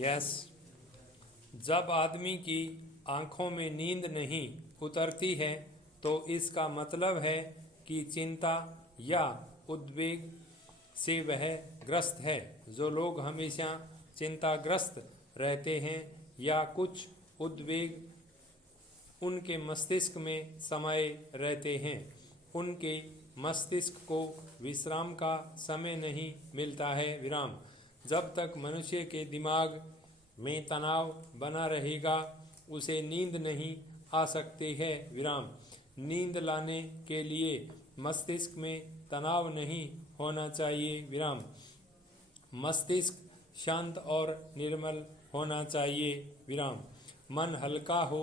Yes, जब आदमी की आंखों में नींद नहीं उतरती है तो इसका मतलब है कि चिंता या उद्वेग से वह ग्रस्त है। जो लोग हमेशा चिंताग्रस्त रहते हैं या कुछ उद्वेग उनके मस्तिष्क में समाये रहते हैं, उनके मस्तिष्क को विश्राम का समय नहीं मिलता है। विराम। जब तक मनुष्य के दिमाग में तनाव बना रहेगा उसे नींद नहीं आ सकती है। विराम। नींद लाने के लिए मस्तिष्क में तनाव नहीं होना चाहिए। विराम। मस्तिष्क शांत और निर्मल होना चाहिए। विराम। मन हल्का हो,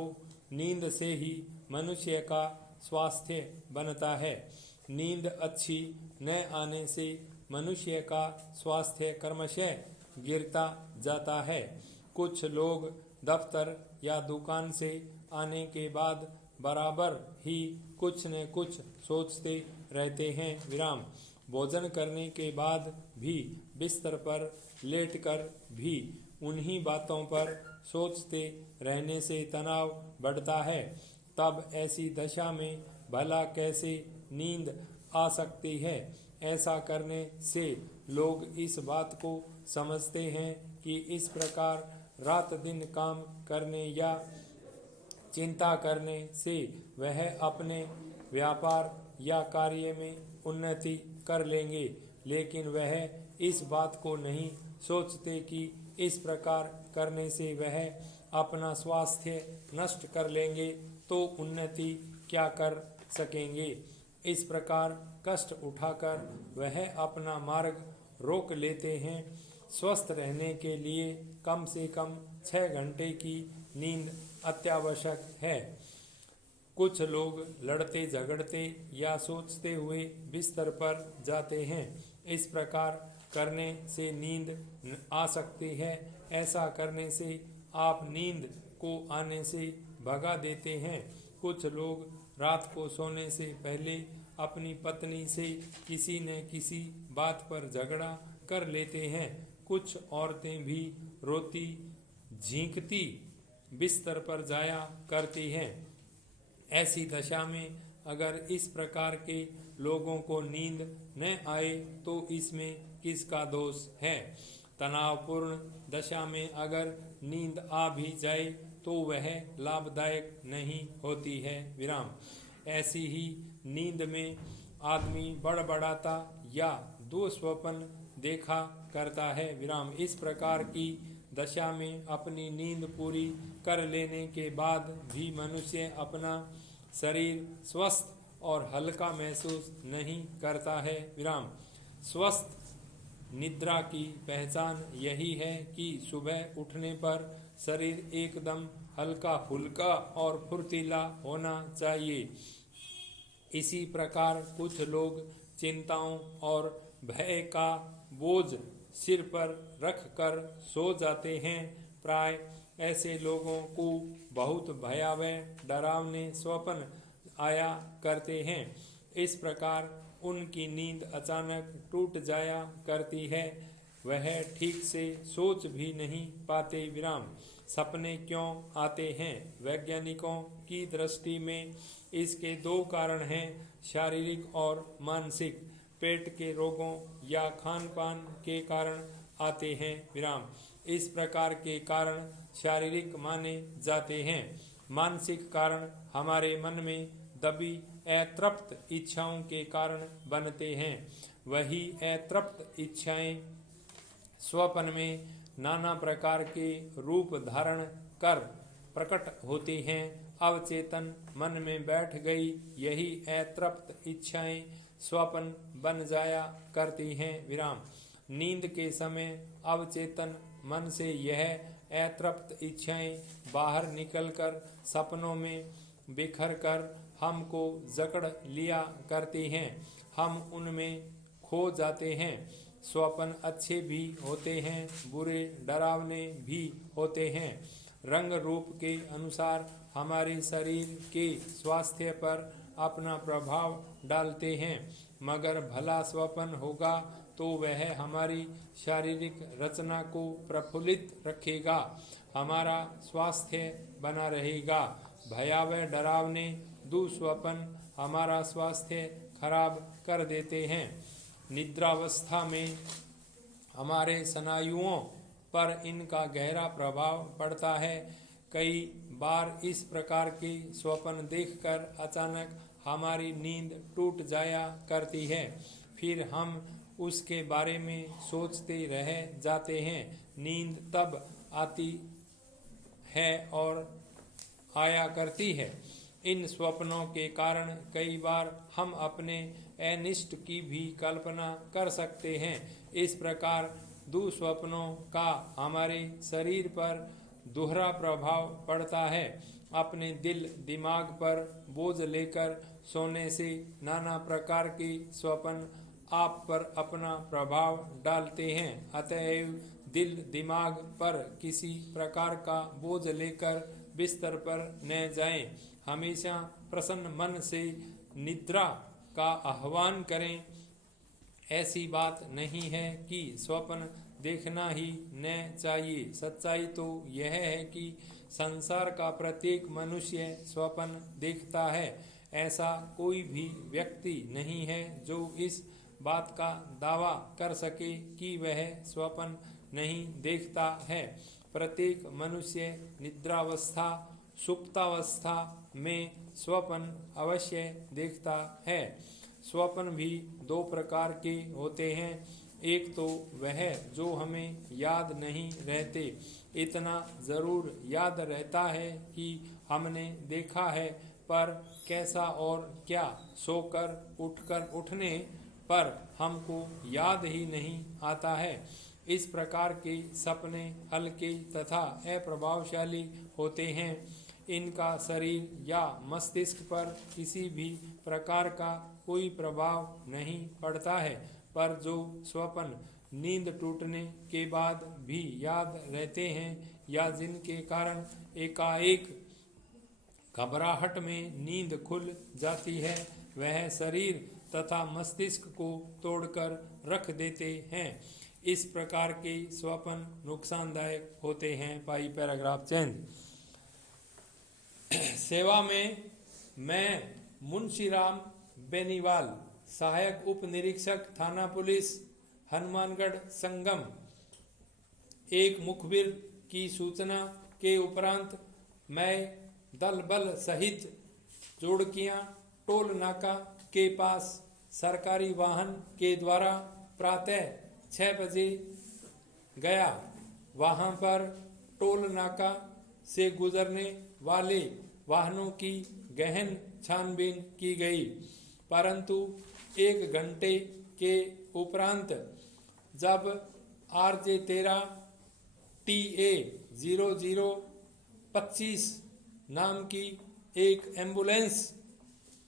नींद से ही मनुष्य का स्वास्थ्य बनता है। नींद अच्छी न आने से मनुष्य का स्वास्थ्य क्रमशः गिरता जाता है। कुछ लोग दफ्तर या दुकान से आने के बाद बराबर ही कुछ न कुछ सोचते रहते हैं। विराम। भोजन करने के बाद भी बिस्तर पर लेटकर भी उन्हीं बातों पर सोचते रहने से तनाव बढ़ता है। तब ऐसी दशा में भला कैसे नींद आ सकती है? ऐसा करने से लोग इस बात को समझते हैं कि इस प्रकार रात दिन काम करने या चिंता करने से वह अपने व्यापार या कार्य में उन्नति कर लेंगे, लेकिन वह इस बात को नहीं सोचते कि इस प्रकार करने से वह अपना स्वास्थ्य नष्ट कर लेंगे तो उन्नति क्या कर सकेंगे। इस प्रकार कष्ट उठाकर वह अपना मार्ग रोक लेते हैं। स्वस्थ रहने के लिए कम से कम 6 घंटे की नींद अत्यावश्यक है। कुछ लोग लड़ते झगड़ते या सोचते हुए बिस्तर पर जाते हैं। इस प्रकार करने से नींद आ सकती है। ऐसा करने से आप नींद को आने से भगा देते हैं। कुछ लोग रात को सोने से पहले अपनी पत्नी से किसी न किसी बात पर झगड़ा कर लेते हैं। कुछ औरतें भी रोती झींकती बिस्तर पर जाया करती हैं। ऐसी दशा में अगर इस प्रकार के लोगों को नींद न आए तो इसमें किसका दोष है? तनावपूर्ण दशा में अगर नींद आ भी जाए तो वह लाभदायक नहीं होती है। विराम। ऐसी ही नींद में आदमी बड़बड़ाता या दुस्वप्न देखा करता है। विराम। इस प्रकार की दशा में अपनी नींद पूरी कर लेने के बाद भी मनुष्य अपना शरीर स्वस्थ और हल्का महसूस नहीं करता है। विराम। स्वस्थ निद्रा की पहचान यही है कि सुबह उठने पर शरीर एकदम हल्का फुल्का और फुर्तीला होना चाहिए। इसी प्रकार कुछ लोग चिंताओं और भय का बोझ सिर पर रख कर सो जाते हैं। प्राय ऐसे लोगों को बहुत भयावह डरावने स्वप्न आया करते हैं। इस प्रकार उनकी नींद अचानक टूट जाया करती है। वह ठीक से सोच भी नहीं पाते। विराम। सपने क्यों आते हैं? वैज्ञानिकों की दृष्टि में इसके 2 कारण हैं, शारीरिक और मानसिक। पेट के रोगों या खान पान के कारण आते हैं। विराम। इस प्रकार के कारण शारीरिक माने जाते हैं। मानसिक कारण हमारे मन में दबी अतृप्त इच्छाओं के कारण बनते हैं। वही अतृप्त इच्छाएं स्वप्न में नाना प्रकार के रूप धारण कर प्रकट होती हैं। अवचेतन मन में बैठ गई यही अतृप्त इच्छाएं स्वप्न बन जाया करती हैं। विराम। नींद के समय अवचेतन मन से यह अतृप्त इच्छाएं बाहर निकलकर सपनों में बिखर कर हमको जकड़ लिया करती हैं। हम उनमें खो जाते हैं। स्वप्न अच्छे भी होते हैं, बुरे डरावने भी होते हैं। रंग रूप के अनुसार हमारे शरीर के स्वास्थ्य पर अपना प्रभाव डालते हैं। मगर भला स्वप्न होगा तो वह हमारी शारीरिक रचना को प्रफुल्लित रखेगा, हमारा स्वास्थ्य बना रहेगा। भयावह डरावने दुस्वप्न हमारा स्वास्थ्य खराब कर देते हैं। निद्रावस्था में हमारे स्नायुओं पर इनका गहरा प्रभाव पड़ता है। कई बार इस प्रकार के स्वप्न देखकर अचानक हमारी नींद टूट जाया करती है, फिर हम उसके बारे में सोचते रह जाते हैं। नींद तब आती है और आया करती है। इन स्वप्नों के कारण कई बार हम अपने अनिष्ट की भी कल्पना कर सकते हैं। इस प्रकार दुस्वप्नों का हमारे शरीर पर दोहरा प्रभाव पड़ता है। अपने दिल दिमाग पर बोझ लेकर सोने से नाना प्रकार के स्वप्न आप पर अपना प्रभाव डालते हैं। अतएव दिल दिमाग पर किसी प्रकार का बोझ लेकर बिस्तर पर न जाएं। हमेशा प्रसन्न मन से निद्रा का आह्वान करें। ऐसी बात नहीं है कि स्वप्न देखना ही न चाहिए। सच्चाई तो यह है कि संसार का प्रत्येक मनुष्य स्वप्न देखता है। ऐसा कोई भी व्यक्ति नहीं है जो इस बात का दावा कर सके कि वह स्वप्न नहीं देखता है। प्रत्येक मनुष्य निद्रावस्था सुप्तावस्था में स्वप्न अवश्य देखता है। स्वप्न भी दो प्रकार के होते हैं। एक तो वह जो हमें याद नहीं रहते, इतना जरूर याद रहता है कि हमने देखा है, पर कैसा और क्या, सोकर उठने पर हमको याद ही नहीं आता है। इस प्रकार के सपने हल्के तथा अप्रभावशाली होते हैं। इनका शरीर या मस्तिष्क पर किसी भी प्रकार का कोई प्रभाव नहीं पड़ता है, पर जो स्वप्न नींद टूटने के बाद भी याद रहते हैं या जिनके कारण एकाएक घबराहट में नींद खुल जाती है, वह शरीर तथा मस्तिष्क को तोड़कर रख देते हैं। इस प्रकार के स्वप्न नुकसानदायक होते हैं। पाई पैराग्राफ चेंज। सेवा में मैं मुंशीराम बेनीवाल, सहायक उप निरीक्षक थाना पुलिस हनुमानगढ़ संगम, एक मुखबिर की सूचना के उपरांत मैं दल बल सहित जोड़कियां टोल नाका के पास सरकारी वाहन के द्वारा प्रातः 6 बजे गया। वहां पर टोल नाका से गुजरने वाले वाहनों की गहन छानबीन की गई, परंतु 1 घंटे के उपरांत जब RJ13 TA 0025 नाम की एक एम्बुलेंस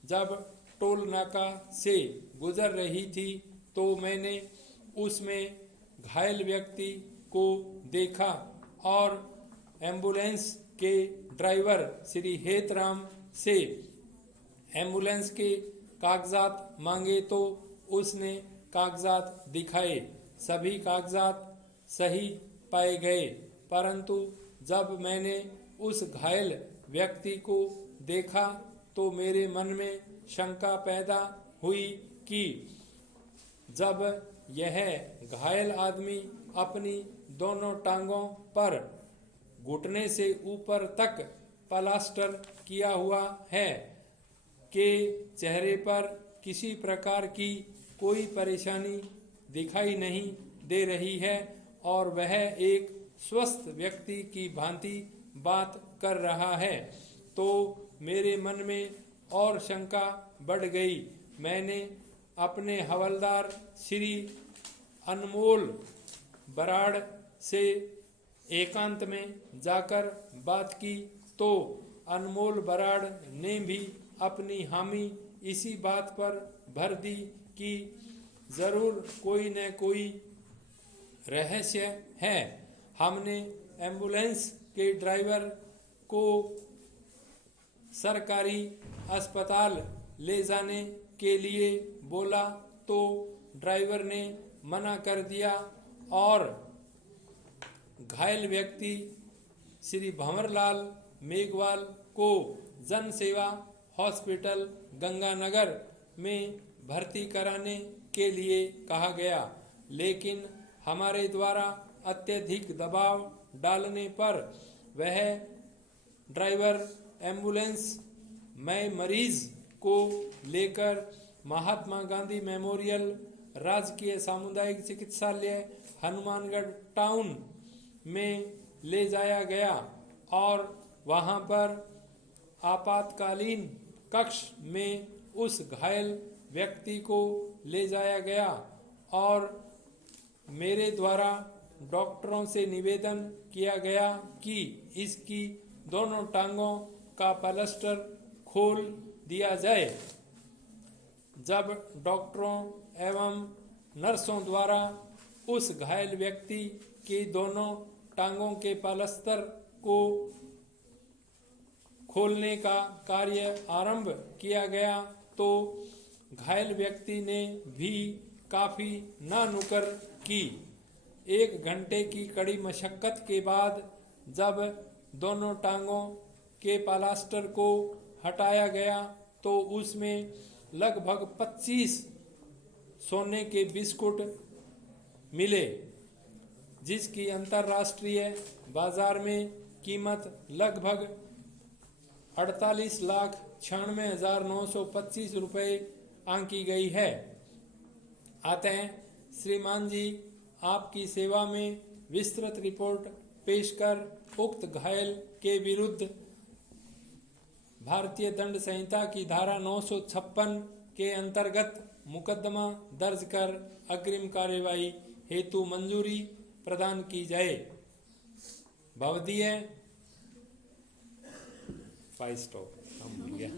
जब टोल नाका से गुजर रही थी, तो मैंने उसमें घायल व्यक्ति को देखा और एम्बुलेंस के ड्राइवर श्री हेतराम से एम्बुलेंस के कागजात मांगे तो उसने कागजात दिखाए। सभी कागजात सही पाए गए, परंतु जब मैंने उस घायल व्यक्ति को देखा तो मेरे मन में शंका पैदा हुई कि जब यह घायल आदमी अपनी दोनों टांगों पर घुटने से ऊपर तक प्लास्टर किया हुआ है, के चेहरे पर किसी प्रकार की कोई परेशानी दिखाई नहीं दे रही है और वह एक स्वस्थ व्यक्ति की भांति बात कर रहा है, तो मेरे मन में और शंका बढ़ गई। मैंने अपने हवलदार श्री अनमोल बराड़ से एकांत में जाकर बात की, तो अनमोल बराड़ ने भी अपनी हामी इसी बात पर भर दी कि जरूर कोई न कोई रहस्य है। हमने एम्बुलेंस के ड्राइवर को सरकारी अस्पताल ले जाने के लिए बोला, तो ड्राइवर ने मना कर दिया और घायल व्यक्ति श्री भंवरलाल मेघवाल को जन सेवा हॉस्पिटल गंगानगर में भर्ती कराने के लिए कहा गया, लेकिन हमारे द्वारा अत्यधिक दबाव डालने पर वह ड्राइवर एम्बुलेंस में मरीज को लेकर महात्मा गांधी मेमोरियल राजकीय सामुदायिक चिकित्सालय हनुमानगढ़ टाउन में ले जाया गया और वहां पर आपातकालीन कक्ष में उस घायल व्यक्ति को ले जाया गया और मेरे द्वारा डॉक्टरों से निवेदन किया गया कि इसकी दोनों टांगों का प्लास्टर खोल दिया जाए। जब डॉक्टरों एवं नर्सों द्वारा उस घायल व्यक्ति के दोनों टांगों के प्लास्टर को खोलने का कार्य आरंभ किया गया तो घायल व्यक्ति ने भी काफी नानुकर की। 1 घंटे की कड़ी मशक्कत के बाद जब दोनों टांगों के प्लास्टर को हटाया गया तो उसमें लगभग 25 सोने के बिस्कुट मिले, जिसकी अंतर्राष्ट्रीय बाजार में कीमत लगभग 48,96,925 रुपये आंकी गई है। अतः श्रीमान जी आपकी सेवा में विस्तृत रिपोर्ट पेश कर उक्त घायल के विरुद्ध भारतीय दंड संहिता की धारा 956 के अंतर्गत मुकदमा दर्ज कर अग्रिम कार्यवाही हेतु मंजूरी प्रदान की जाए। भवदीय 5 स्टॉप नाम भूल गया